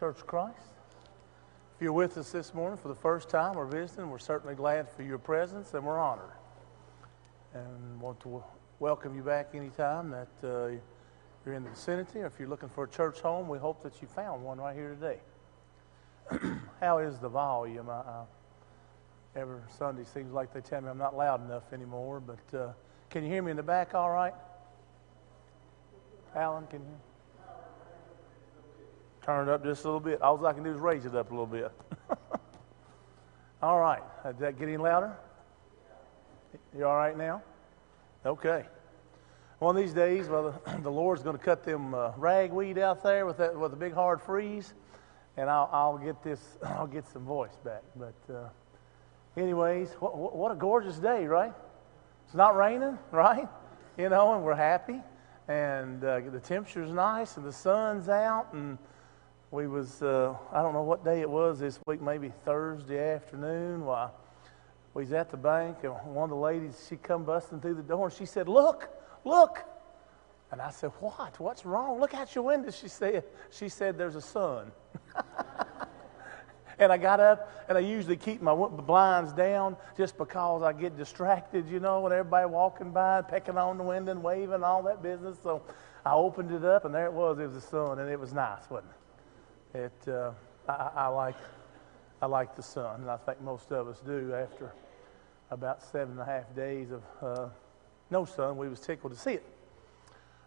Church of Christ. If you're with us this morning for the first time or visiting, we're certainly glad for your presence and we're honored. And want to welcome you back anytime that you're in the vicinity, or if you're looking for a church home, we hope that you found one right here today. How is the volume? Every Sunday seems like they tell me I'm not loud enough anymore, but can you hear me in the back all right? Alan, can you? Turn it up just a little bit. All I can do is raise it up a little bit. All right. Did that get any louder? You all right now? Okay. One of these days, well, the Lord's going to cut them ragweed out there with a big hard freeze, and I'll get some voice back. But anyways, what a gorgeous day, right? It's not raining, right? You know, and we're happy, and the temperature's nice, and the sun's out, and we was, I don't know what day it was this week, maybe Thursday afternoon. Well, we was at the bank, and one of the ladies, she come busting through the door, and she said, look. And I said, what? What's wrong? Look out your window, she said, there's a sun. And I got up, and I usually keep my blinds down just because I get distracted, you know, when everybody walking by, pecking on the window and waving, all that business. So I opened it up, and there it was the sun, and it was nice, wasn't it? I like the sun, and I think most of us do. After about 7.5 days of no sun, we was tickled to see it.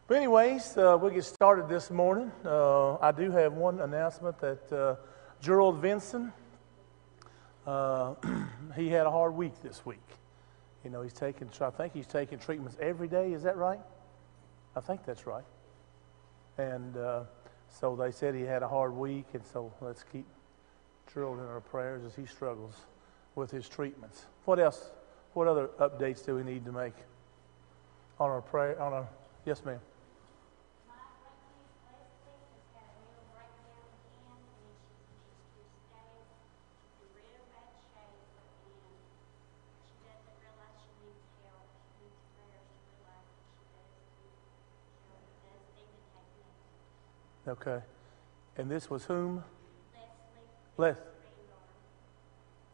But anyways, we'll get started this morning. I do have one announcement that Gerald Vinson, he had a hard week this week. You know, I think he's taking treatments every day. Is that right? I think that's right. And so they said he had a hard week, and so let's keep Gerald in our prayers as he struggles with his treatments. What else? What other updates do we need to make on our prayer? Yes, ma'am. My grandniece Leslie has had a real breakdown again, and she's too stale. She's in real bad shape, and she doesn't realize she needs help. She needs prayers to realize that she does need to take medicine. Okay. And this was whom? Leslie.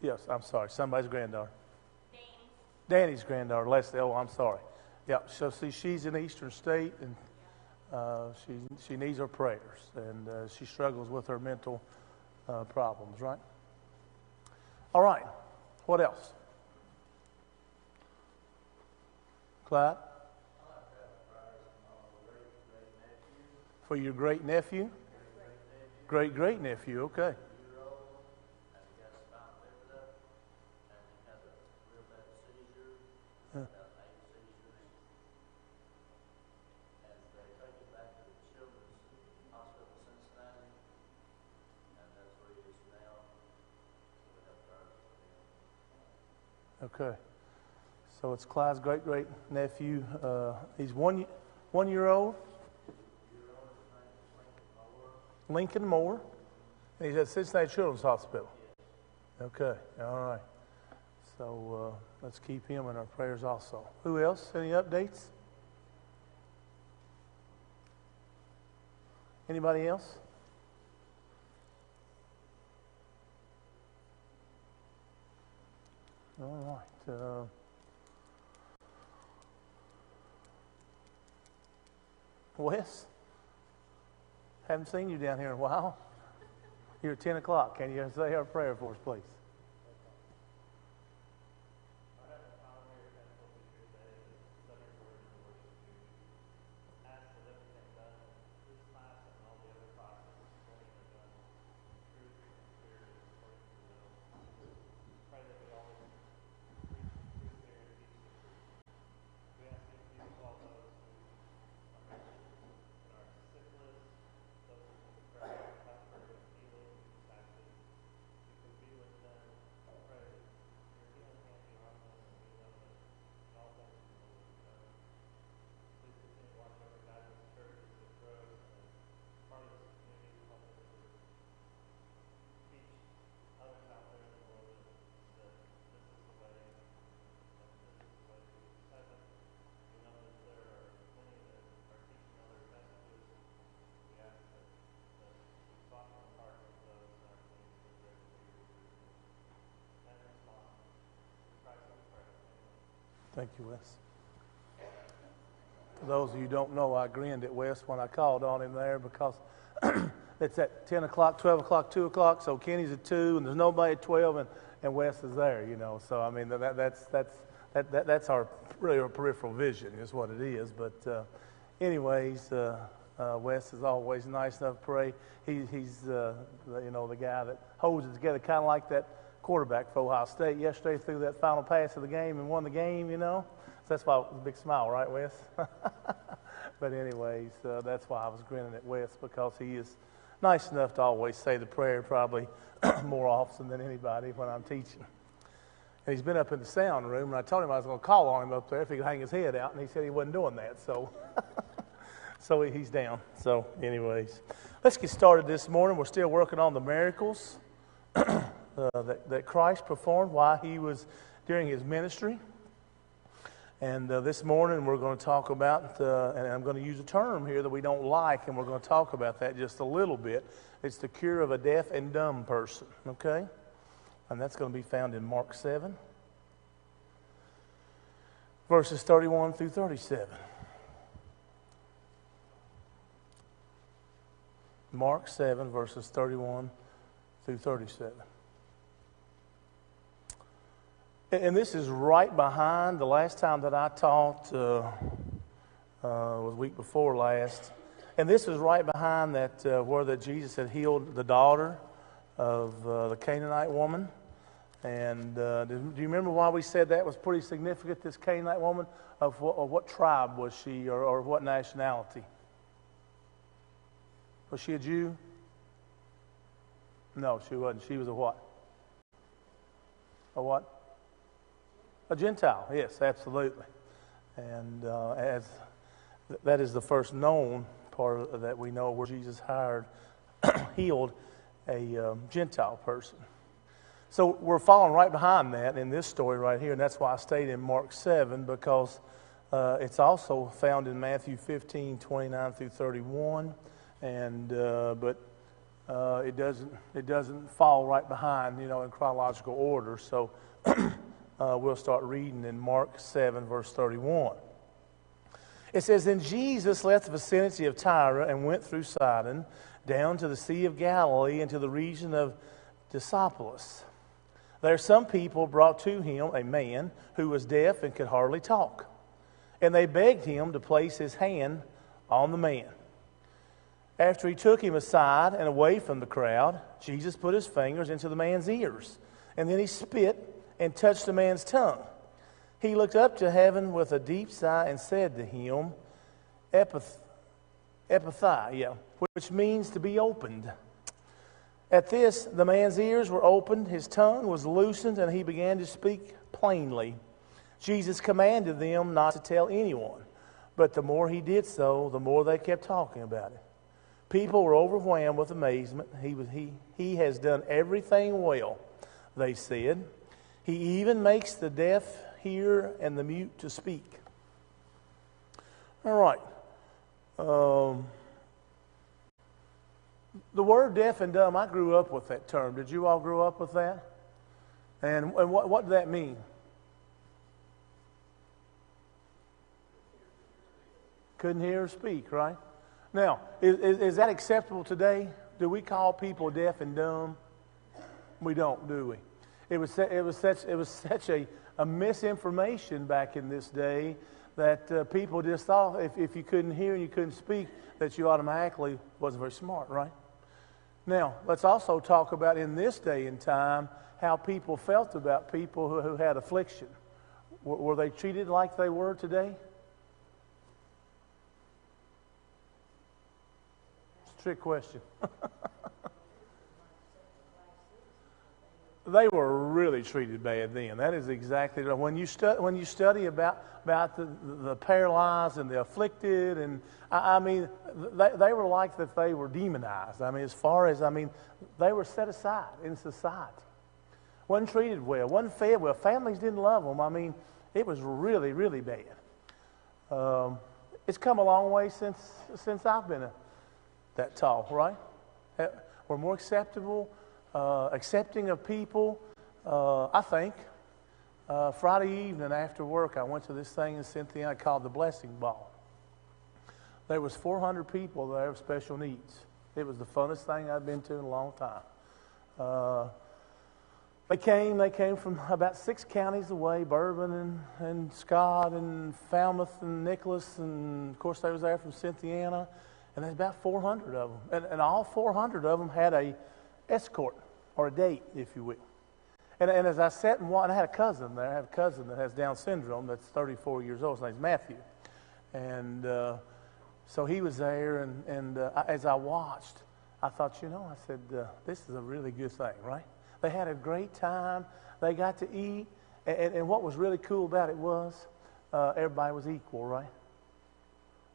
Yes, I'm sorry. Somebody's granddaughter. Danny. Danny's granddaughter, Leslie. Oh, I'm sorry. Yeah, so see, she's in Eastern State, and she needs our prayers, and she struggles with her mental problems, right? All right. What else? Clyde? For your great nephew? Great nephew, okay. Okay. So it's Clyde's great nephew. He's one year old. Lincoln Moore. And he's at Cincinnati Children's Hospital. Okay. All right. So let's keep him in our prayers also. Who else? Any updates? Anybody else? All right. Wes? Haven't seen you down here in a while. You're at 10 o'clock. Can you say our prayer for us, please? Thank you, Wes. For those of you who don't know, I grinned at Wes when I called on him there because it's at 10 o'clock, 12 o'clock, 2 o'clock, so Kenny's at 2, and there's nobody at 12, and Wes is there, you know. So, I mean, that's our really our peripheral vision is what it is. But anyways, Wes is always nice enough to pray. He's you know, the guy that holds it together, kind of like that quarterback for Ohio State yesterday threw that final pass of the game and won the game, you know. So that's why it was a big smile, right, Wes? But anyways, that's why I was grinning at Wes, because he is nice enough to always say the prayer probably more often than anybody when I'm teaching. And he's been up in the sound room, and I told him I was going to call on him up there if he could hang his head out, and he said he wasn't doing that, so so he's down. So anyways, let's get started this morning. We're still working on the miracles that Christ performed while he was during his ministry. And this morning we're going to talk about, and I'm going to use a term here that we don't like, and we're going to talk about that just a little bit. It's the cure of a deaf and dumb person, okay? And that's going to be found in Mark 7, verses 31 through 37. Mark 7, verses 31 through 37. And this is right behind the last time that I taught, was week before last. And this is right behind that where that Jesus had healed the daughter of the Canaanite woman. And do you remember why we said that was pretty significant, this Canaanite woman? Of what tribe was she, or what nationality? Was she a Jew? No, she wasn't. She was a what? A what? A Gentile, yes, absolutely. And as that is the first known part that we know where Jesus healed a Gentile person. So we're following right behind that in this story right here, and that's why I stayed in Mark 7, because it's also found in Matthew 15, 29 through 31, and but it doesn't fall right behind, you know, in chronological order. So we'll start reading in Mark 7, verse 31. It says, "Then Jesus left the vicinity of Tyre and went through Sidon, down to the Sea of Galilee and to the region of Decapolis. There some people brought to him a man who was deaf and could hardly talk. And they begged him to place his hand on the man. After he took him aside and away from the crowd, Jesus put his fingers into the man's ears, and then he spit and touched the man's tongue. He looked up to heaven with a deep sigh and said to him, Ephphatha, which means to be opened. At this, the man's ears were opened, his tongue was loosened, and he began to speak plainly. Jesus commanded them not to tell anyone, but the more he did so, the more they kept talking about it. People were overwhelmed with amazement. He has done everything well, they said. He even makes the deaf hear and the mute to speak." All right. The word deaf and dumb, I grew up with that term. Did you all grow up with that? And what did that mean? Couldn't hear or speak, right? Now, is that acceptable today? Do we call people deaf and dumb? We don't, do we? It was such a misinformation back in this day that people just thought if you couldn't hear and you couldn't speak, that you automatically wasn't very smart, right? Now, let's also talk about in this day and time how people felt about people who had affliction. Were they treated like they were today? It's a trick question. They were really treated bad then. That is exactly right. When you study about the paralyzed and the afflicted, and I mean, they were like that they were demonized. I mean, they were set aside in society. Wasn't treated well. Wasn't fed well. Families didn't love them. I mean, it was really, really bad. It's come a long way since I've been that tall, right? We're more accepting of people, I think. Friday evening after work, I went to this thing in Cynthia called the Blessing Ball. There was 400 people there with special needs. It was the funnest thing I'd been to in a long time. They came from about 6 counties away, Bourbon and Scott and Falmouth and Nicholas, and of course they was there from Cynthiana, and there's about 400 of them. And all 400 of them had a escort, or a date, if you will. And as I sat and watched, I had a cousin there. I have a cousin that has Down syndrome that's 34 years old. His name's Matthew. And so he was there, and as I watched, I thought, I said, this is a really good thing, right? They had a great time. They got to eat. And what was really cool about it was everybody was equal, right?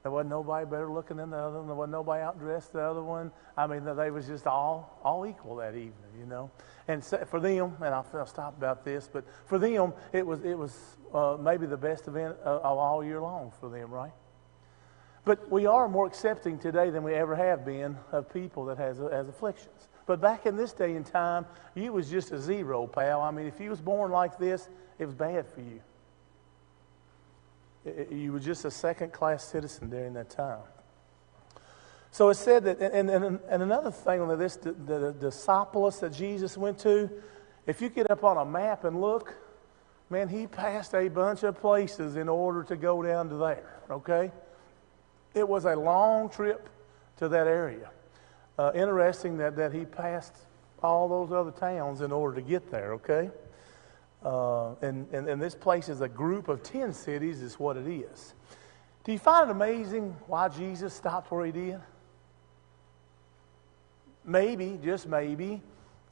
There wasn't nobody better looking than the other one. There wasn't nobody outdressed the other one. I mean, they was just all equal that evening, And so for them, and I'll stop about this, but for them, it was maybe the best event of all year long for them, right? But we are more accepting today than we ever have been of people that has afflictions. But back in this day and time, you was just a zero, pal. I mean, if you was born like this, it was bad for you. You were just a second-class citizen during that time. So it said that, and another thing on this, the Decapolis that Jesus went to, if you get up on a map and look, man, he passed a bunch of places in order to go down to there, okay? It was a long trip to that area. Interesting that he passed all those other towns in order to get there, okay? And this place is a group of 10 cities is what it is. Do you find it amazing why Jesus stopped where he did? Maybe, just maybe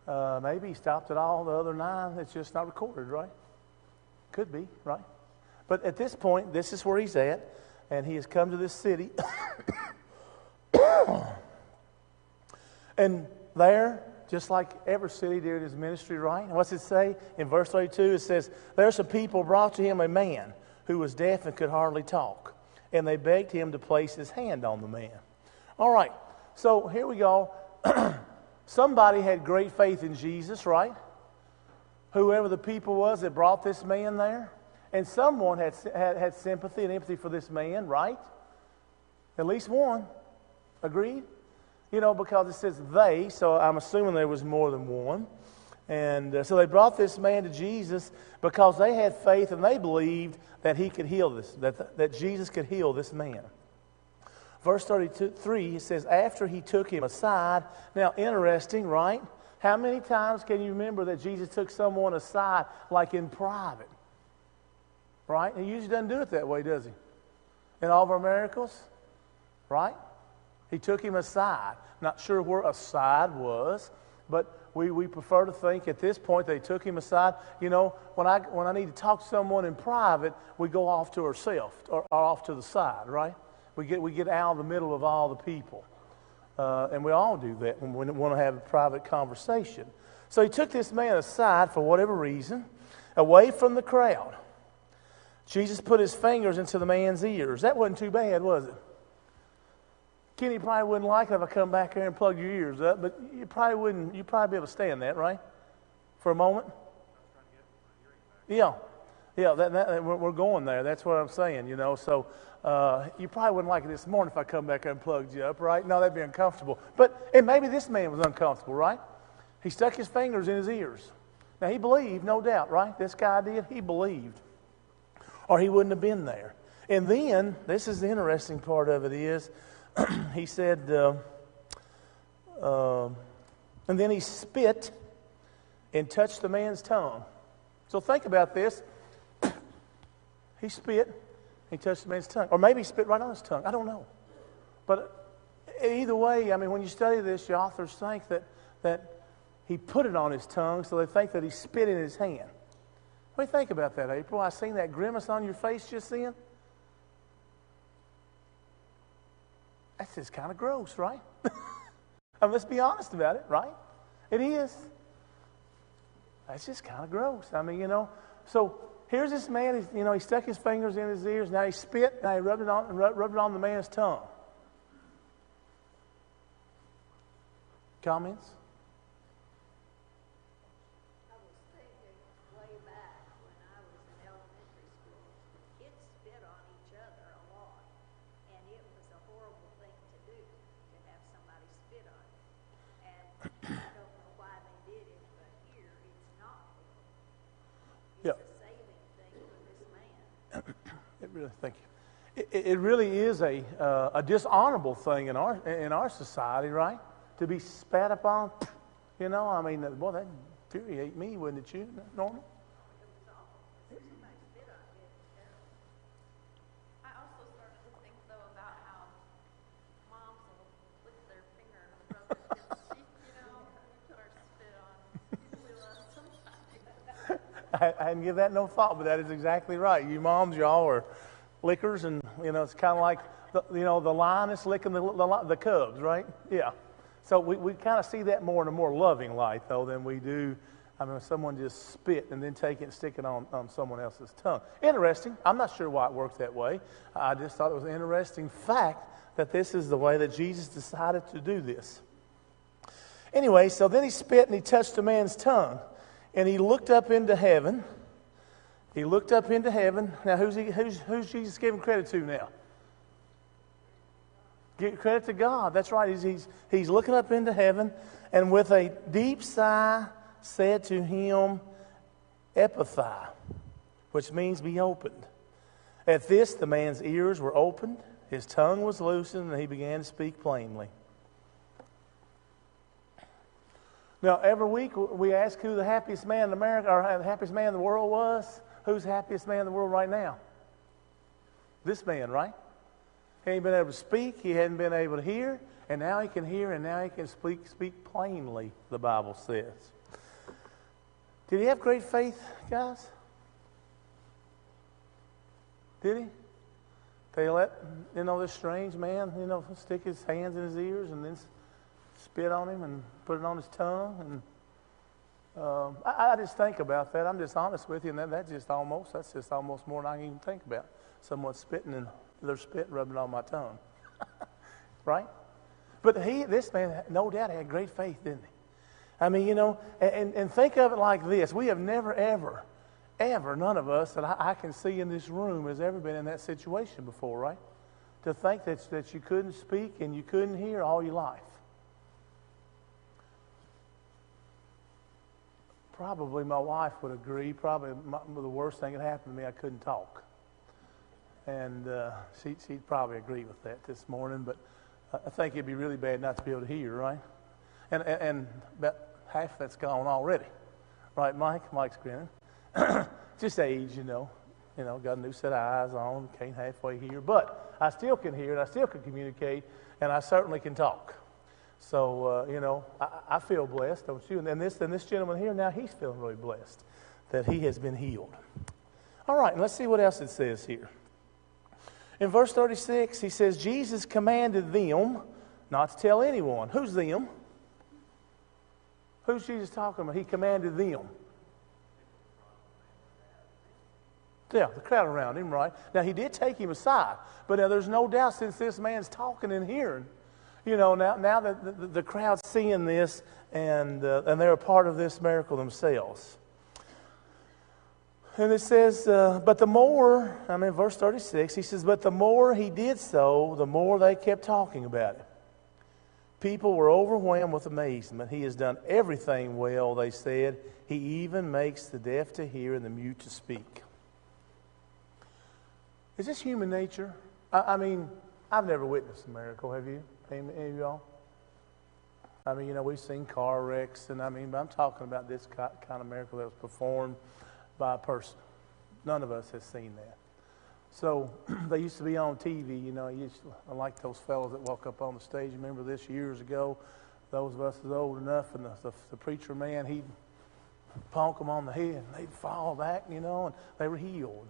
he stopped at all the other 9. It's just not recorded, right? Could be, right? But at this point, this is where he's at, and he has come to this city. And there, just like every city during his ministry, right? And what's it say? In verse 32, it says, "There's some people brought to him a man who was deaf and could hardly talk. And they begged him to place his hand on the man." All right, so here we go. Somebody had great faith in Jesus, right? Whoever the people was that brought this man there. And someone had sympathy and empathy for this man, right? At least one. Agreed? Because it says they, so I'm assuming there was more than one. And so they brought this man to Jesus because they had faith and they believed that he could heal this, that Jesus could heal this man. Verse 33, it says, after he took him aside. Now, interesting, right? How many times can you remember that Jesus took someone aside, like in private? Right? He usually doesn't do it that way, does he? In all of our miracles? Right? He took him aside. Not sure where aside was, but we prefer to think at this point they took him aside. When I need to talk to someone in private, we go off to ourselves or off to the side, right? We get out of the middle of all the people. And we all do that when we want to have a private conversation. So he took this man aside for whatever reason, away from the crowd. Jesus put his fingers into the man's ears. That wasn't too bad, was it? Kenny probably wouldn't like it if I come back here and plug your ears up, but you probably wouldn't. You'd probably be able to stand that, right? For a moment? Yeah. We're going there. That's what I'm saying, So you probably wouldn't like it this morning if I come back here and plugged you up, right? No, that'd be uncomfortable. And maybe this man was uncomfortable, right? He stuck his fingers in his ears. Now, he believed, no doubt, right? This guy did. He believed. Or he wouldn't have been there. And then, this is the interesting part of it is, he said, and then he spit and touched the man's tongue. So think about this. He spit, he touched the man's tongue. Or maybe he spit right on his tongue. I don't know. But either way, when you study this, the authors think that he put it on his tongue, so they think that he spit in his hand. What do you think about that, April? I seen that grimace on your face just then. That's just kind of gross, right? Let's be honest about it, right? It is. That's just kind of gross. So here's this man, he stuck his fingers in his ears, now he spit, now he rubbed it on the man's tongue. Comments? I was thinking way back when I was really, thank you. It really is a dishonorable thing in our society, right? To be spat upon. You know, I mean, boy, that infuriate me, wouldn't it? You normal? I also started to think, though, about how moms will lick their finger and rub it against cheek, you know, we put our spit on we love somebody. I hadn't given that no thought, but that is exactly right. You moms, y'all are lickers, and you know it's kind of like the lioness licking the cubs, right? Yeah. So we kind of see that more in a more loving light, though, than we do. I mean, someone just spit and then take it and stick it on someone else's tongue. Interesting. I'm not sure why it worked that way. I just thought it was an interesting fact that this is the way that Jesus decided to do this. Anyway, so then he spit and he touched the man's tongue. And he looked up into heaven. He looked up into heaven. Now, who's Jesus giving credit to now? Give credit to God. That's right. He's looking up into heaven, and with a deep sigh said to him, Ephphatha, which means be opened. At this, the man's ears were opened, his tongue was loosened, and he began to speak plainly. Now, every week we ask who the happiest man in America or the happiest man in the world was. Who's the happiest man in the world right now? This man, right? He ain't been able to speak. He hadn't been able to hear. And now he can hear, and now he can speak plainly, the Bible says. Did he have great faith, guys? Did he? They let, this strange man, stick his hands in his ears and then spit on him and put it on his tongue. And I just think about that. I'm just honest with you, and that's just almost more than I can even think about. Someone spitting and their spit rubbing on my tongue. Right? But this man, no doubt, had great faith, didn't he? I mean, and think of it like this. We have never, ever, none of us that I can see in this room has ever been in that situation before, right? To think that you couldn't speak and you couldn't hear all your life. Probably my wife would agree. Probably the worst thing that happened to me, I couldn't talk. And she'd probably agree with that this morning. But I think it'd be really bad not to be able to hear, right? And about half that's gone already. Right, Mike? Mike's grinning. Just age, got a new set of eyes on, can't halfway hear. But I still can hear and I still can communicate, and I certainly can talk. So, I feel blessed, don't you? And this gentleman here, now he's feeling really blessed that he has been healed. All right, and let's see what else it says here. In verse 36, he says, Jesus commanded them not to tell anyone. Who's them? Who's Jesus talking about? He commanded them. Yeah, the crowd around him, right? Now, he did take him aside. But now there's no doubt, since this man's talking and hearing, now that the crowd's seeing this and they're a part of this miracle themselves. And it says, but the more, verse 36, he says, but the more he did so, the more they kept talking about it. People were overwhelmed with amazement. He has done everything well, they said. He even makes the deaf to hear and the mute to speak. Is this human nature? I've never witnessed a miracle, have you? Any of y'all? We've seen car wrecks, but I'm talking about this kind of miracle that was performed by a person. None of us has seen that. So they used to be on TV, I like those fellows that walk up on the stage. Remember this years ago? Those of us is old enough, and the preacher man, he'd bonk them on the head, and they'd fall back, and they were healed,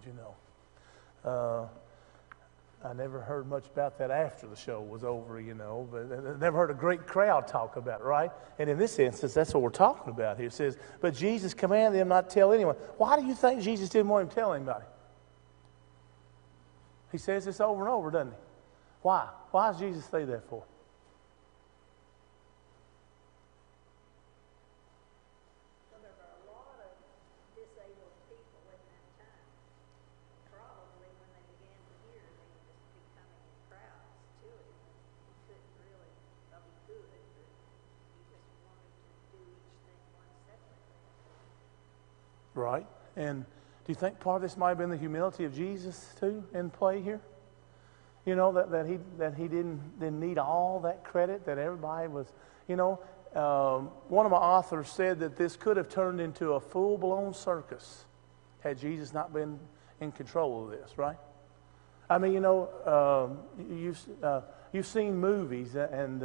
I never heard much about that after the show was over, but I never heard a great crowd talk about it, right? And in this instance, that's what we're talking about here. It says, but Jesus commanded them not to tell anyone. Why do you think Jesus didn't want him to tell anybody? He says this over and over, doesn't he? Why? Why does Jesus say that for? So there were a lot of disabled people in that time. Probably when they began to hear, they would just be coming in crowds to him. He couldn't really, well, he could, but he just wanted to do each thing one separately. Right. And Do you think part of this might have been the humility of Jesus too in play here? You know, that he didn't need all that credit, that everybody was, you know. One of my authors said that this could have turned into a full-blown circus had Jesus not been in control of this, right? I mean, you know, you've seen movies, and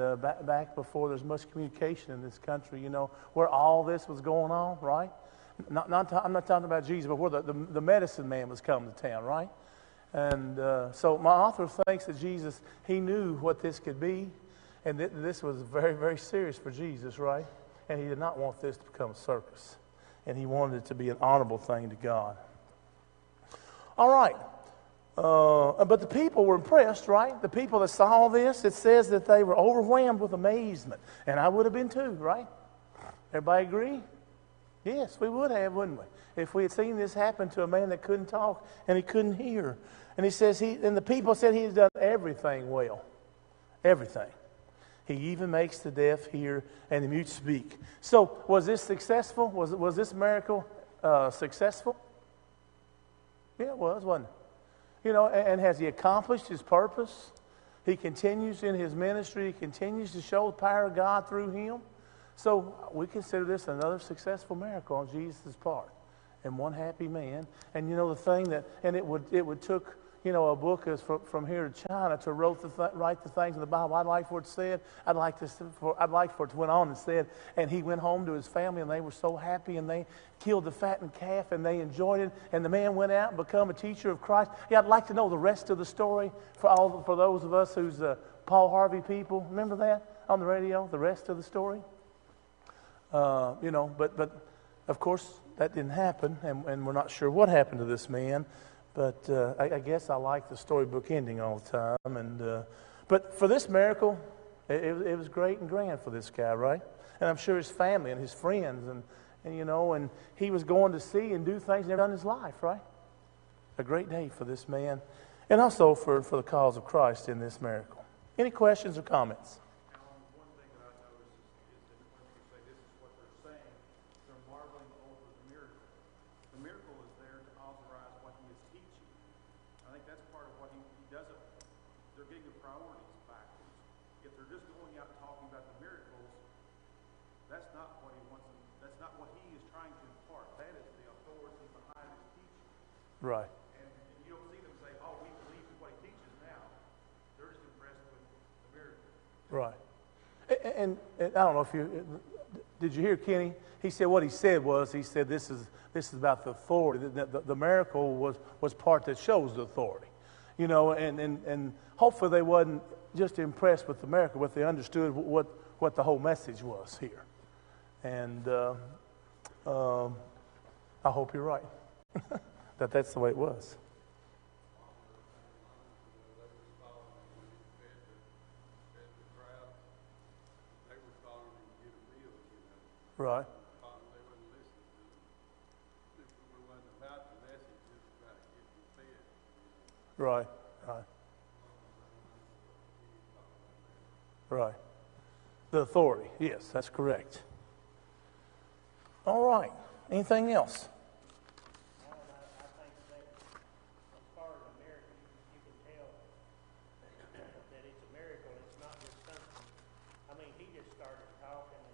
back before there's much communication in this country, you know, where all this was going on, right? I'm not talking about Jesus, but where the medicine man was coming to town, right? And so my author thinks that Jesus, he knew what this could be, and this was very, very serious for Jesus, right? And he did not want this to become a circus, and he wanted it to be an honorable thing to God. All right. But the people were impressed, right? The people that saw this, it says that they were overwhelmed with amazement. And I would have been too, right? Everybody agree? Yes, we would have, wouldn't we? If we had seen this happen to a man that couldn't talk and he couldn't hear. And he says, and the people said he has done everything well. Everything. He even makes the deaf hear and the mute speak. So was this successful? Was this miracle successful? Yeah, it was, wasn't it? You know, and has he accomplished his purpose? He continues in his ministry. He continues to show the power of God through him. So we consider this another successful miracle on Jesus' part. And one happy man. And you know the thing that, and it would took, you know, a book as from here to China to write the things in the Bible. I'd like for it said. I'd like for it to went on and said. And he went home to his family, and they were so happy, and they killed the fattened calf, and they enjoyed it. And the man went out and become a teacher of Christ. Yeah, I'd like to know the rest of the story for those of us who's Paul Harvey people. Remember that on the radio? The rest of the story. You know, but of course that didn't happen, and we're not sure what happened to this man. But I guess I like the storybook ending all the time. But for this miracle, it was great and grand for this guy, right? And I'm sure his family and his friends, and you know, and he was going to see and do things never done in his life, right? A great day for this man, and also for the cause of Christ in this miracle. Any questions or comments? One thing that I noticed is that when you say this is what they're saying, they're marveling over the miracle. The miracle is there to authorize what he is teaching. I think that's part of what he doesn't. They're getting the priorities backwards. If they're just going out and talking about the miracles, that's not what he wants. That's not what he is trying to impart. That is the authority behind his teaching. Right. And you don't see them say, "Oh, we believe in what he teaches now." They're just impressed with the miracle. Right. And I don't know if did you hear Kenny? He said what he said was, he said this is about the authority. The miracle was part that shows the authority. You know, and hopefully they wasn't just impressed with the miracle, but they understood what the whole message was here. And I hope you're right. That's the way it was. Right. Right. Right. Right. The authority. Yes, that's correct. All right. Anything else? I think that as far as a miracle, you can tell that it's a miracle. It's not just something. I mean, he just started talking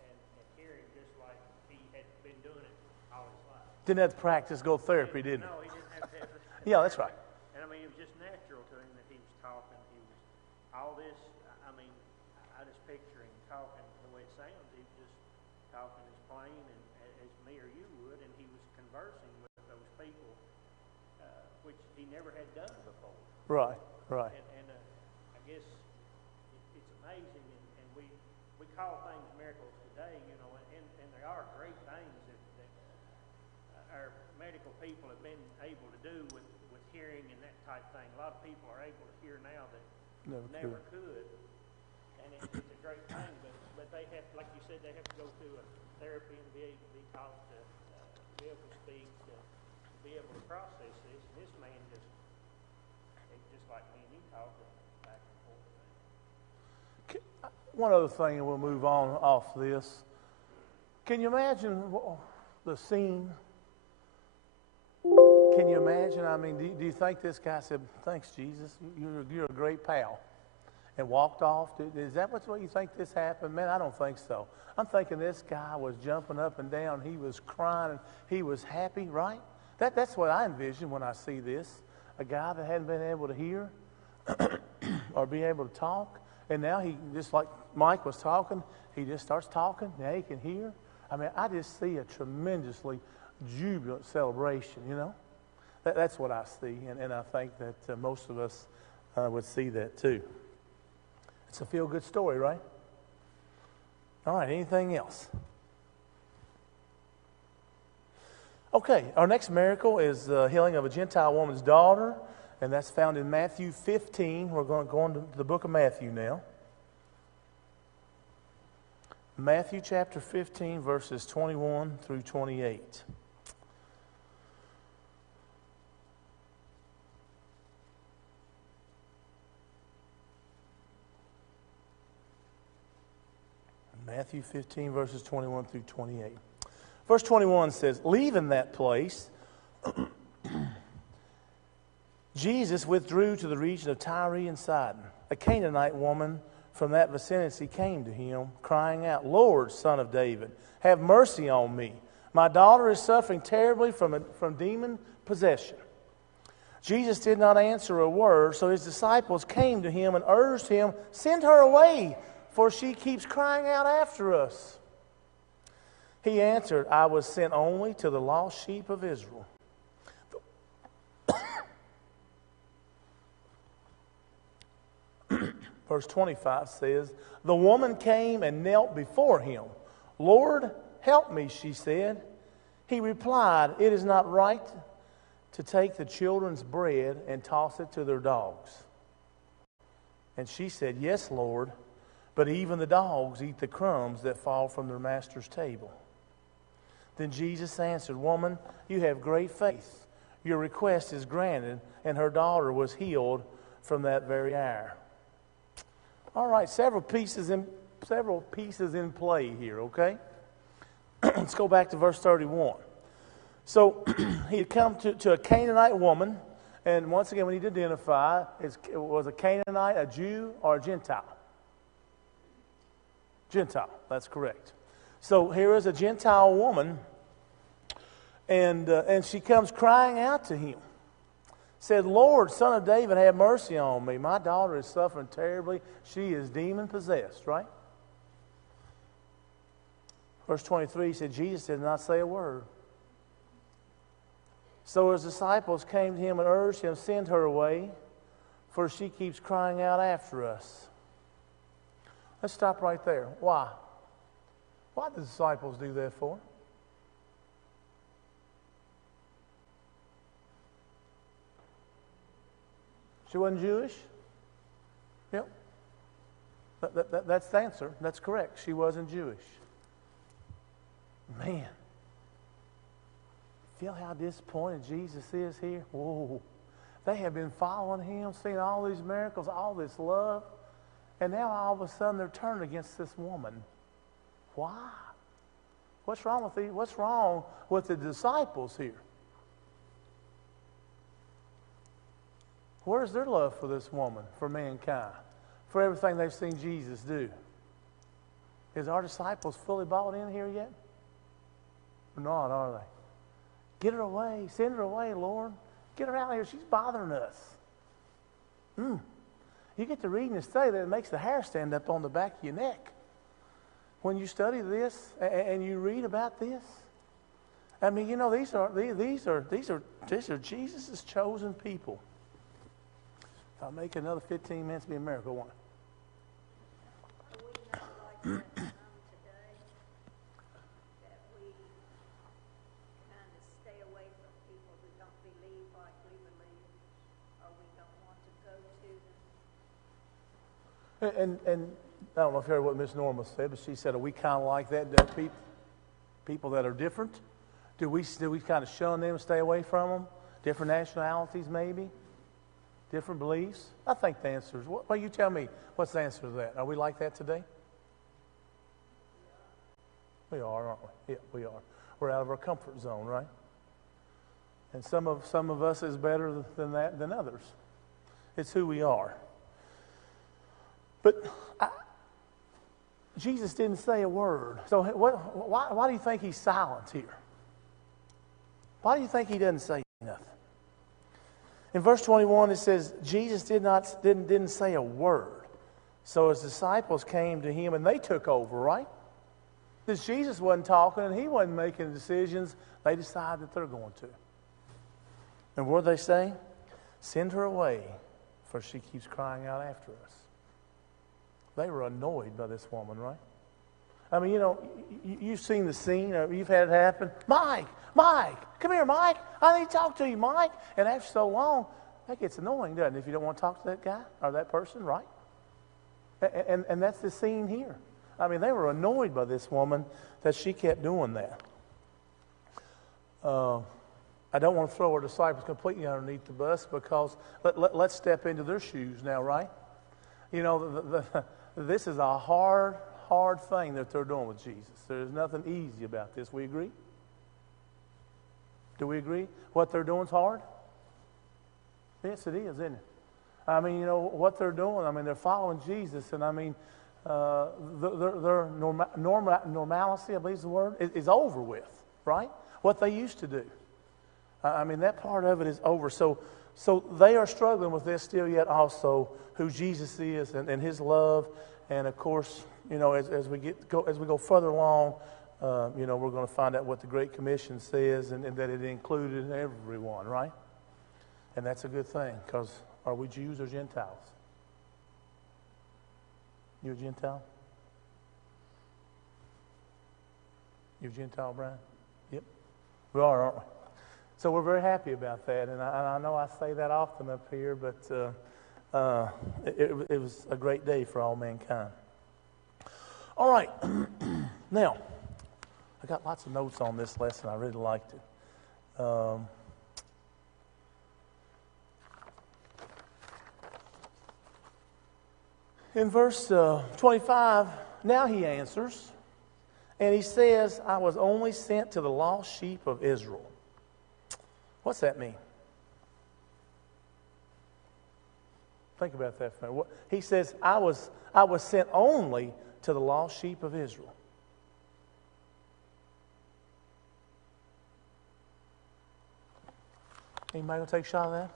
and hearing just like he had been doing it all his life. Didn't have to practice go therapy, didn't he? No, he didn't have to. Yeah, that's right. And I mean, it was just natural to him that he was talking. He was all this. I mean, I just picture him talking the way it sounds. He was just talking as plain and as me or you would, and he was conversing with those people, which he never had done before. Right. Right. And I guess it's amazing, and we call things miracles today, you know, and there are great things that our medical people have been able to do with hearing and that type thing. A lot of people are able to hear now that never could. And it's a great thing, but they have, like you said, they have to go through a therapy and be able to be taught to be able to speak, to be able to process this. And this man just like me and you talking back and forth. One other thing, and we'll move on off this. Can you imagine the scene Can you imagine? I mean, do you think this guy said, "Thanks, Jesus, you're a great pal," and walked off? Is that what you think this happened? Man, I don't think so. I'm thinking this guy was jumping up and down. He was crying. And he was happy, right? That's what I envision when I see this. A guy that hadn't been able to hear or be able to talk. And now he, just like Mike was talking, he just starts talking. Now he can hear. I mean, I just see a tremendously jubilant celebration, you know. That's what I see. And I think that most of us would see that too. It's a feel-good story, right? All right, anything else? Okay, our next miracle is the healing of a Gentile woman's daughter, and that's found in Matthew 15. We're going to go into the book of Matthew now. Matthew chapter 15, verses 21 through 28. Matthew 15, verses 21 through 28. Verse 21 says, leaving that place, Jesus withdrew to the region of Tyre and Sidon. A Canaanite woman from that vicinity came to him, crying out, Lord, Son of David, have mercy on me. My daughter is suffering terribly from demon possession. Jesus did not answer a word, so his disciples came to him and urged him, send her away, for she keeps crying out after us. He answered, I was sent only to the lost sheep of Israel. Verse 25 says, the woman came and knelt before him. Lord, help me, she said. He replied, it is not right to take the children's bread and toss it to their dogs. And she said, yes, Lord, but even the dogs eat the crumbs that fall from their master's table. Then Jesus answered, woman, you have great faith. Your request is granted, and her daughter was healed from that very hour. All right, several pieces in play here, okay? Let's go back to verse 31. So he had come to a Canaanite woman, and once again, we need to identify, was a Canaanite a Jew or a Gentile? Gentile, that's correct. So here is a Gentile woman, and she comes crying out to him. Said, Lord, Son of David, have mercy on me. My daughter is suffering terribly. She is demon-possessed, right? Verse 23 said, Jesus did not say a word. So his disciples came to him and urged him, send her away, for she keeps crying out after us. Let's stop right there. Why? Why did the disciples do that for? She wasn't Jewish? Yep. That's the answer. That's correct. She wasn't Jewish. Man. Feel how disappointed Jesus is here? Whoa. They have been following him, seeing all these miracles, all this love, and now all of a sudden they're turned against this woman. Why? What's wrong with the disciples here? Where's their love for this woman, for mankind, for everything they've seen Jesus do? Is our disciples fully bought in here yet? Or not, are they? Get her away. Send her away, Lord. Get her out of here. She's bothering us. You get to reading and study that it makes the hair stand up on the back of your neck. When you study this and you read about this, I mean, you know, these are Jesus' chosen people. If I make another 15 minutes, it'll be a miracle, won't it? Are we not like that today? That we kind of stay away from people who don't believe like we believe, or we don't want to go to them? And I don't know if you heard what Miss Norma said, but she said, are we kind of like that? That people that are different? Do we kind of shun them, stay away from them? Different nationalities, maybe? Different beliefs? I think the answer is, well, you tell me, what's the answer to that? Are we like that today? We are, aren't we? Yeah, we are. We're out of our comfort zone, right? And some of us is better than that than others. It's who we are. But Jesus didn't say a word. So why do you think he's silent here? Why do you think he doesn't say nothing? In verse 21, it says, Jesus didn't say a word. So his disciples came to him and they took over, right? Because Jesus wasn't talking and he wasn't making decisions. They decided that they're going to. And what did they say? Send her away, for she keeps crying out after us. They were annoyed by this woman, right? I mean, you've seen the scene. You've had it happen. Mike, come here, Mike. I need to talk to you, Mike. And after so long, that gets annoying, doesn't it, if you don't want to talk to that guy or that person, right? And that's the scene here. I mean, they were annoyed by this woman that she kept doing that. I don't want to throw our disciples completely underneath the bus because let's step into their shoes now, right? This is a hard thing that they're doing with Jesus. There's nothing easy about this. We agree? Do we agree? What they're doing is hard? Yes, it is, isn't it? I mean, what they're doing, I mean, they're following Jesus, and I mean, their normalcy, I believe is the word, is over with, right? What they used to do. I mean, that part of it is over. So they are struggling with this still yet also, who Jesus is and his love. And of course, as we go further along, we're going to find out what the Great Commission says and that it included everyone, right? And that's a good thing, because are we Jews or Gentiles? You a Gentile? You a Gentile, Brian? Yep. We are, aren't we? So we're very happy about that, and I know I say that often up here, but it was a great day for all mankind. All right, now, I got lots of notes on this lesson. I really liked it. In verse 25, now he answers, and he says, I was only sent to the lost sheep of Israel. What's that mean? Think about that for a minute. He says, I was sent only to the lost sheep of Israel. Anybody going to take a shot of that?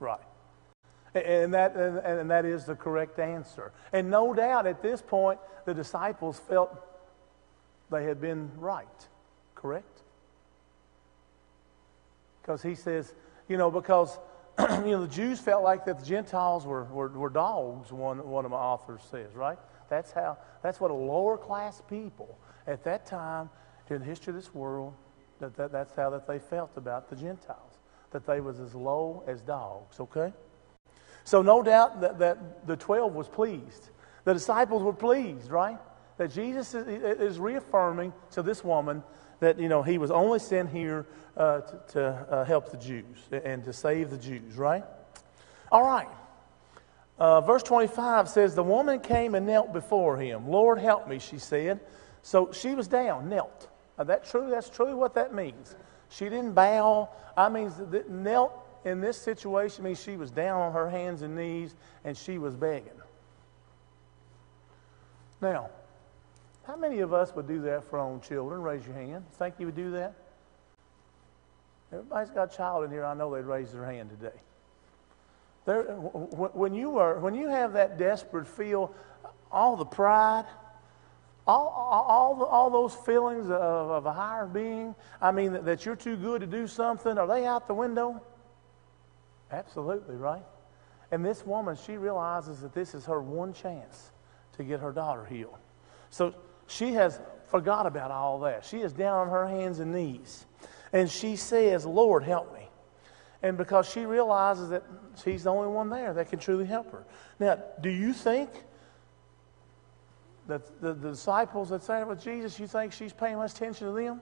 Right. And that is the correct answer. And no doubt at this point, the disciples felt they had been right. Correct? Because he says, because the Jews felt like that the Gentiles were dogs, one of my authors says, right? That's what a lower class people at that time in the history of this world, that's how that they felt about the Gentiles. That they was as low as dogs, okay? So no doubt that the 12 was pleased. The disciples were pleased, right? That Jesus is reaffirming to this woman that, he was only sent here to help the Jews and to save the Jews, right? All right. Verse 25 says, the woman came and knelt before him. Lord, help me, she said. So she was down, knelt. That's truly what that means. She didn't bow. I mean, knelt in this situation means she was down on her hands and knees and she was begging. Now, how many of us would do that for our own children? Raise your hand. Think you would do that? Everybody's got a child in here. I know they'd raise their hand today. When you have that desperate feel, all the pride, all those feelings of a higher being, I mean, that you're too good to do something, are they out the window? Absolutely, right? And this woman, she realizes that this is her one chance to get her daughter healed. So she has forgot about all that. She is down on her hands and knees. And she says, Lord, help me. And because she realizes that she's the only one there that can truly help her. Now, do you think that the disciples that sat with Jesus, you think she's paying much attention to them?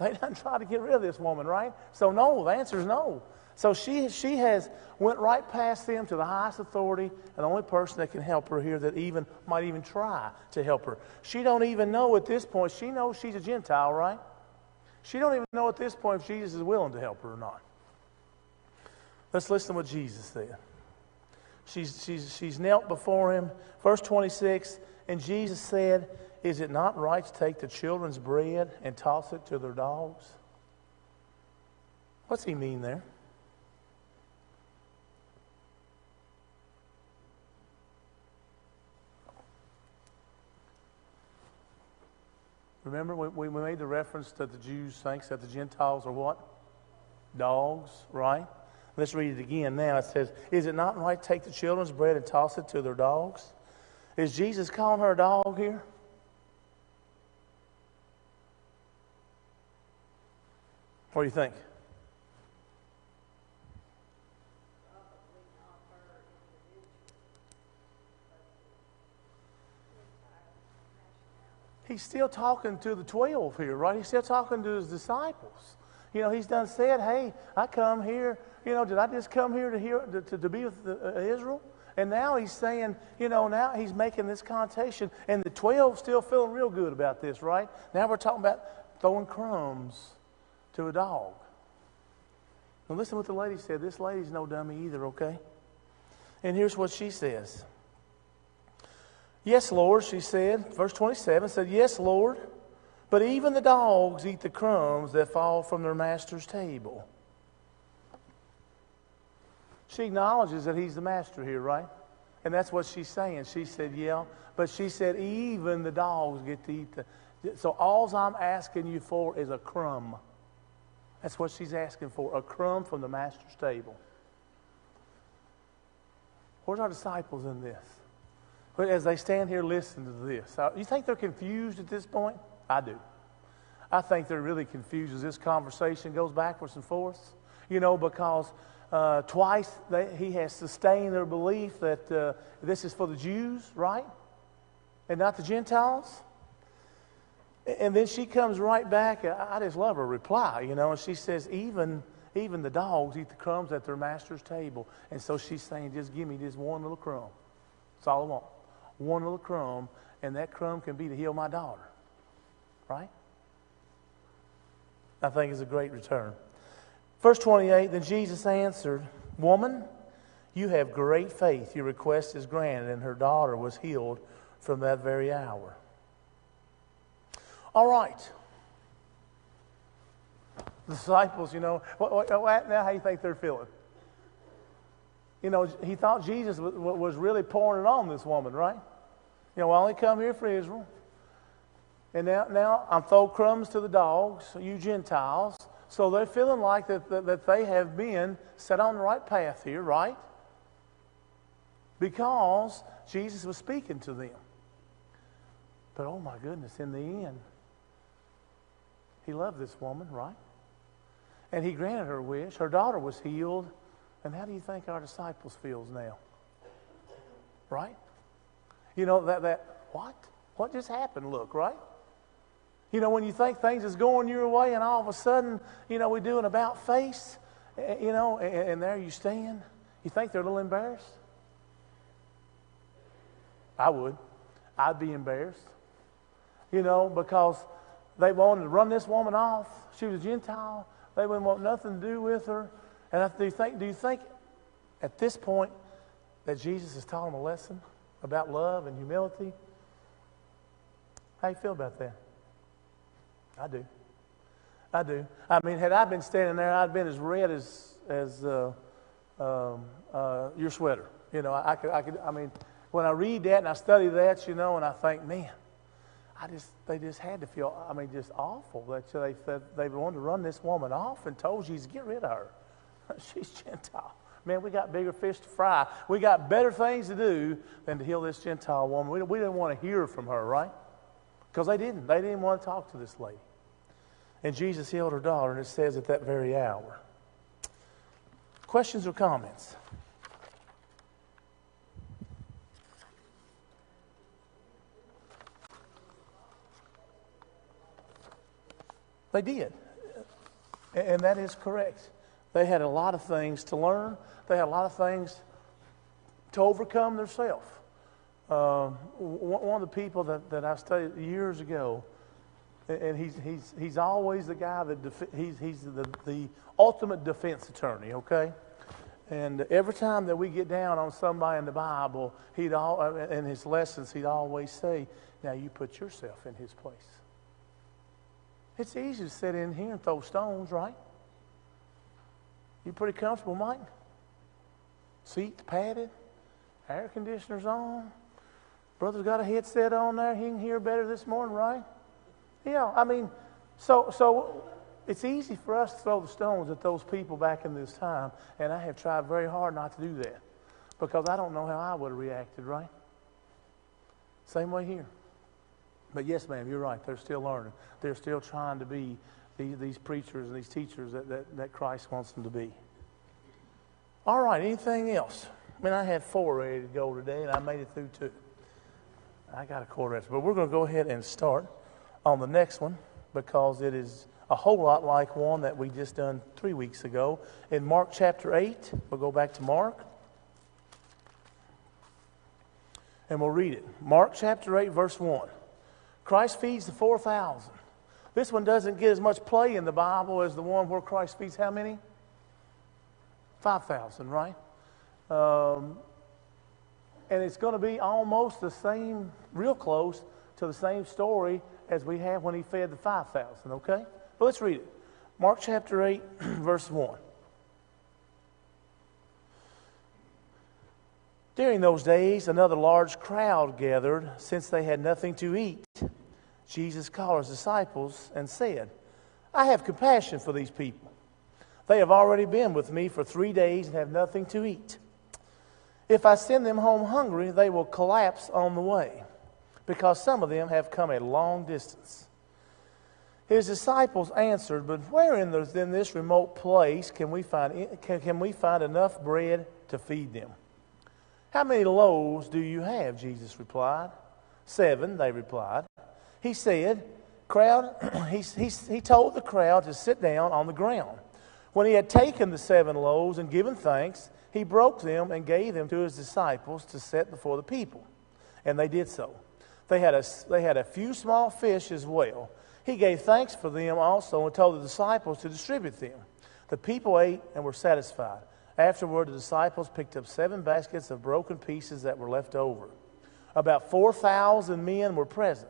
They done tried to get rid of this woman, right? So no, the answer is no. So she has went right past them to the highest authority and the only person that can help her here that might even try to help her. She don't even know at this point. She knows she's a Gentile, right? She don't even know at this point if Jesus is willing to help her or not. Let's listen to what Jesus said. She's knelt before him. Verse 26, and Jesus said, is it not right to take the children's bread and toss it to their dogs? What's he mean there? Remember, we made the reference that the Jews think that the Gentiles are what? Dogs, right? Let's read it again now. It says, is it not right to take the children's bread and toss it to their dogs? Is Jesus calling her a dog here? What do you think? He's still talking to the 12 here, right? He's still talking to his disciples. You know, he's done said, hey, I come here, you know, did I just come here to be with Israel? And now he's saying, you know, now he's making this connotation. And the 12 still feeling real good about this, right? Now we're talking about throwing crumbs to a dog. Now listen what the lady said. This lady's no dummy either, okay? And here's what she says. Yes, Lord, she said. Verse 27 said, yes, Lord, but even the dogs eat the crumbs that fall from their master's table. She acknowledges that he's the master here, right? And that's what she's saying. She said, yeah, but she said, even the dogs get to eat the... So all I'm asking you for is a crumb. That's what she's asking for, a crumb from the master's table. Where's our disciples in this? But as they stand here listening to this, you think they're confused at this point? I do. I think they're really confused as this conversation goes backwards and forwards. You know, because twice he has sustained their belief that this is for the Jews, right? And not the Gentiles. And then she comes right back. I just love her reply, you know. And she says, even the dogs eat the crumbs at their master's table. And so she's saying, just give me this one little crumb. That's all I want. One little crumb, and that crumb can be to heal my daughter. Right? I think it's a great return. Verse 28, then Jesus answered, woman, you have great faith. Your request is granted, and her daughter was healed from that very hour. All right. The disciples, you know, now how do you think they're feeling? You know, he thought Jesus was really pouring it on this woman, right? You know, I only come here for Israel. And now I'm throwing crumbs to the dogs, you Gentiles. So they're feeling like that they have been set on the right path here, right? Because Jesus was speaking to them. But oh my goodness, in the end, he loved this woman, right? And he granted her wish. Her daughter was healed. And how do you think our disciples feels now? Right? You know, what just happened, look, right? You know, when you think things is going your way and all of a sudden, you know, we do an about face, you know, and there you stand. You think they're a little embarrassed? I would. I'd be embarrassed. You know, because they wanted to run this woman off. She was a Gentile. They wouldn't want nothing to do with her. And do you think at this point that Jesus has taught them a lesson about love and humility? How do you feel about that? I do. I do. I mean, had I been standing there, I'd been as red as your sweater. You know, I mean, when I read that and I study that, you know, and I think, man, they just had to feel, I mean, just awful that they wanted to run this woman off and told Jesus, get rid of her. She's Gentile. Man, we got bigger fish to fry. We got better things to do than to heal this Gentile woman. We didn't want to hear from her, right? Because they didn't. They didn't want to talk to this lady. And Jesus healed her daughter, and it says at that very hour. Questions or comments? They did. And that is correct. They had a lot of things to learn. They had a lot of things to overcome themselves. One of the people that I studied years ago, and he's always the guy that he's the ultimate defense attorney, okay? And every time that we get down on somebody in the Bible, in his lessons, he'd always say, now you put yourself in his place. It's easy to sit in here and throw stones, right? You pretty comfortable, Mike? Seats padded, air conditioner's on. Brother's got a headset on there. He can hear better this morning, right? Yeah, I mean, so it's easy for us to throw the stones at those people back in this time, and I have tried very hard not to do that because I don't know how I would have reacted, right? Same way here. But yes, ma'am, you're right. They're still learning. They're still trying to be these preachers and these teachers that Christ wants them to be. All right, anything else? I mean, I had 4 ready to go today, and I made it through 2. I got a quarter extra, but we're going to go ahead and start on the next one because it is a whole lot like one that we just done 3 weeks ago. In Mark chapter 8, we'll go back to Mark, and we'll read it. Mark chapter 8, verse 1. Christ feeds the 4,000. This one doesn't get as much play in the Bible as the one where Christ feeds how many? 5,000, right? And it's going to be almost the same, real close to the same story as we had when he fed the 5,000, okay? But let's read it. Mark chapter 8, verse 1. During those days, another large crowd gathered, since they had nothing to eat. Jesus called his disciples and said, I have compassion for these people. They have already been with me for 3 days and have nothing to eat. If I send them home hungry, they will collapse on the way, because some of them have come a long distance. His disciples answered, but where in this remote place can we find enough bread to feed them? How many loaves do you have? Jesus replied. 7, they replied. He said, he told the crowd to sit down on the ground. When he had taken the 7 loaves and given thanks, he broke them and gave them to his disciples to set before the people. And they did so. They had a few small fish as well. He gave thanks for them also and told the disciples to distribute them. The people ate and were satisfied. Afterward, the disciples picked up 7 baskets of broken pieces that were left over. About 4,000 men were present.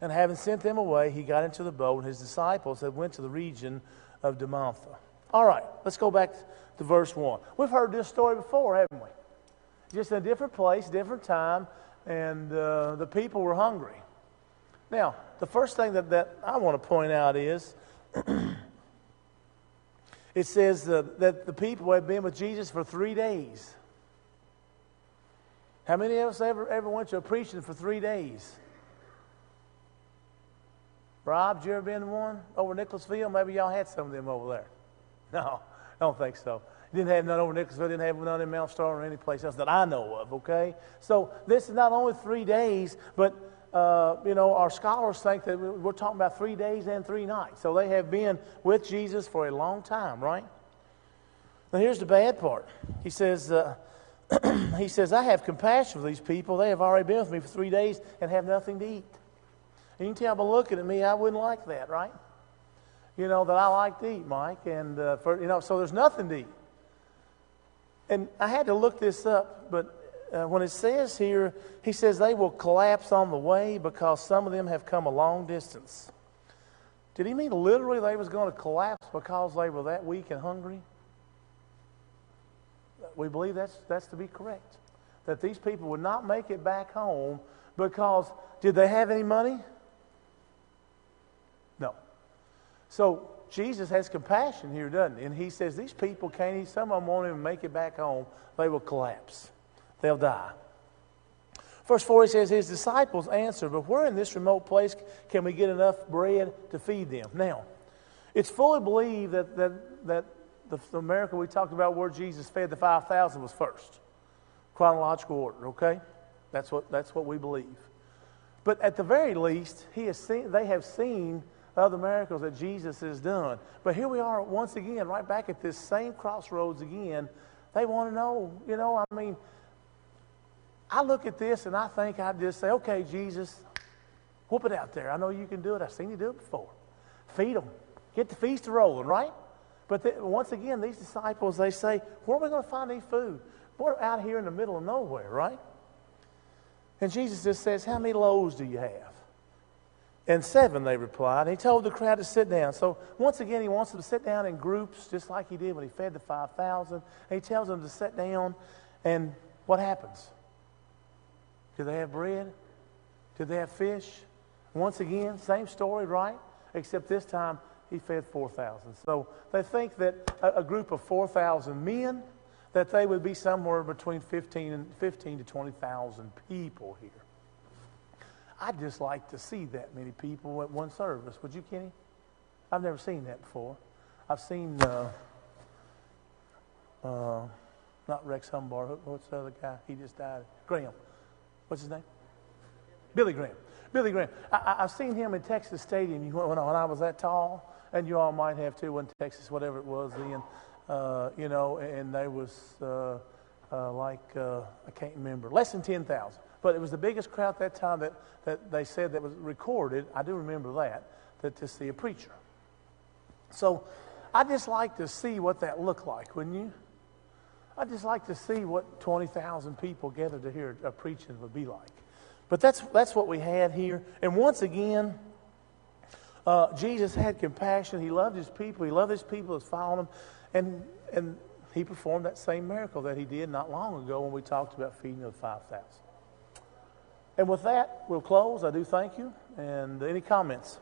And having sent them away, he got into the boat, and his disciples had went to the region of Damatha. All right, let's go back to verse 1. We've heard this story before, haven't we? Just in a different place, different time, and the people were hungry. Now, the first thing that I want to point out is it says that the people had been with Jesus for 3 days. How many of us ever went to a preaching for 3 days? Rob, did you ever been to one over Nicholasville? Maybe y'all had some of them over there. No, I don't think so. Didn't have none over Nicholasville, didn't have none in Mount Star or any place else that I know of, okay? So this is not only 3 days, but, our scholars think that we're talking about 3 days and 3 nights. So they have been with Jesus for a long time, right? Now here's the bad part. He says, I have compassion for these people. They have already been with me for 3 days and have nothing to eat. And you can tell by looking at me, I wouldn't like that, right? That I like to eat, Mike. And, so there's nothing to eat. And I had to look this up, but when it says here, he says they will collapse on the way because some of them have come a long distance. Did he mean literally they was going to collapse because they were that weak and hungry? We believe that's to be correct. That these people would not make it back home because, did they have any money? No. So Jesus has compassion here, doesn't he? And he says these people can't eat. Some of them won't even make it back home. They will collapse. They'll die. Verse 4, he says, his disciples answered, but where in this remote place can we get enough bread to feed them? Now, it's fully believed that the miracle we talked about where Jesus fed the 5,000 was first. Chronological order, okay? That's what we believe. But at the very least, they have seen other miracles that Jesus has done. But here we are once again, right back at this same crossroads again. They want to know, I mean, I look at this and I think I'd just say, okay, Jesus, whoop it out there. I know you can do it. I've seen you do it before. Feed them. Get the feast rolling, right? But once again, these disciples, they say, where are we going to find any food? We're out here in the middle of nowhere, right? And Jesus just says, how many loaves do you have? And 7, they replied. And he told the crowd to sit down. So once again, he wants them to sit down in groups, just like he did when he fed the 5,000. And he tells them to sit down. And what happens? Do they have bread? Do they have fish? Once again, same story, right? Except this time, he fed 4,000. So they think that a group of 4,000 men, that they would be somewhere between 15 to 20,000 people here. I'd just like to see that many people at one service. Would you, Kenny? I've never seen that before. I've seen, not Rex Humbard. What's the other guy? He just died. Graham. What's his name? Billy Graham. Billy Graham. I've seen him in Texas Stadium when I was that tall, and you all might have too in Texas, whatever it was then. And they was I can't remember, less than 10,000. But it was the biggest crowd at that time that they said that was recorded. I do remember that to see a preacher. So I'd just like to see what that looked like, wouldn't you? I'd just like to see what 20,000 people gathered to hear a preaching would be like. But that's what we had here. And once again, Jesus had compassion. He loved his people. He loved his people as following him. And he performed that same miracle that he did not long ago when we talked about feeding the 5,000. And with that, we'll close. I do thank you. And any comments?